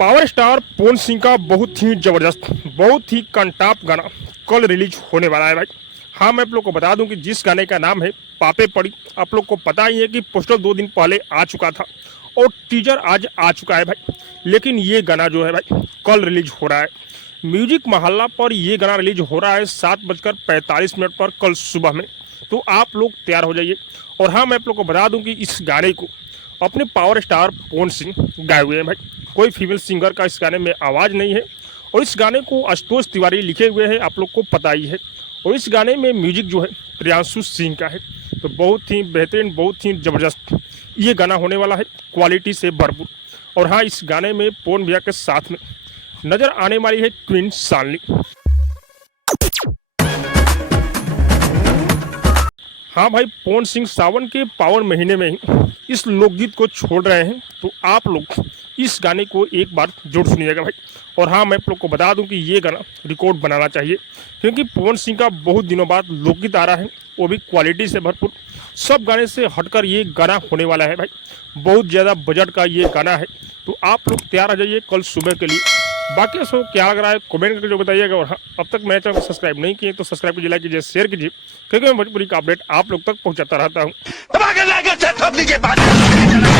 Power star Pawan Singh का बहुत ही जबरदस्त, बहुत ही कंटाप गाना कल रिलीज होने वाला है भाई। हाँ, मैं आप लोग को बता दूं कि जिस गाने का नाम है पापे पड़ी, आप लोग को पता ही है कि पोस्टर 2 दिन पहले आ चुका था और टीजर आज आ चुका है भाई। लेकिन ये गाना जो है भाई कल रिलीज हो रहा है। म्यूजिक महल्ला पर ये गाना रिलीज हो रहा है 7:45 पर कल सुबह में। तो आप लोग तैयार हो जाइए। और हाँ, मैं आप लोग को बता दूं कि इस गाने को अपने पावर स्टार पवन सिंह गाए हुए हैं भाई। कोई फीमेल सिंगर का इस गाने में आवाज़ नहीं है और इस गाने को आशुतोष तिवारी लिखे हुए हैं, आप लोग को पता ही है। और इस गाने में म्यूजिक जो है प्रियांशु सिंह का है। तो बहुत ही बेहतरीन, बहुत ही ज़बरदस्त ये गाना होने वाला है, क्वालिटी से भरपूर। और हाँ, इस गाने में पवन भैया के साथ में नज़र आने वाली है ट्विन शालिनी। हाँ भाई, पवन सिंह सावन के पावन महीने में ही इस लोकगीत को छोड़ रहे हैं। तो आप लोग इस गाने को एक बार जरूर सुनिएगा भाई। और हाँ, मैं आप लोग को बता दूं कि ये गाना रिकॉर्ड बनाना चाहिए, क्योंकि पवन सिंह का बहुत दिनों बाद लोकगीत आ रहा है, वो भी क्वालिटी से भरपूर। सब गाने से हटकर ये गाना होने वाला है भाई। बहुत ज़्यादा बजट का ये गाना है। तो आप लोग तैयार हो जाइए कल सुबह के लिए। बाकी सो क्या लग रहा है कमेंट करके जो बताइएगा। और हाँ, अब तक मेरे चैनल को सब्सक्राइब नहीं किए तो सब्सक्राइब कीजिए, लाइक कीजिए, शेयर कीजिए, क्योंकि मैं भोजपुरी का अपडेट आप लोग तक पहुंचाता रहता हूँ।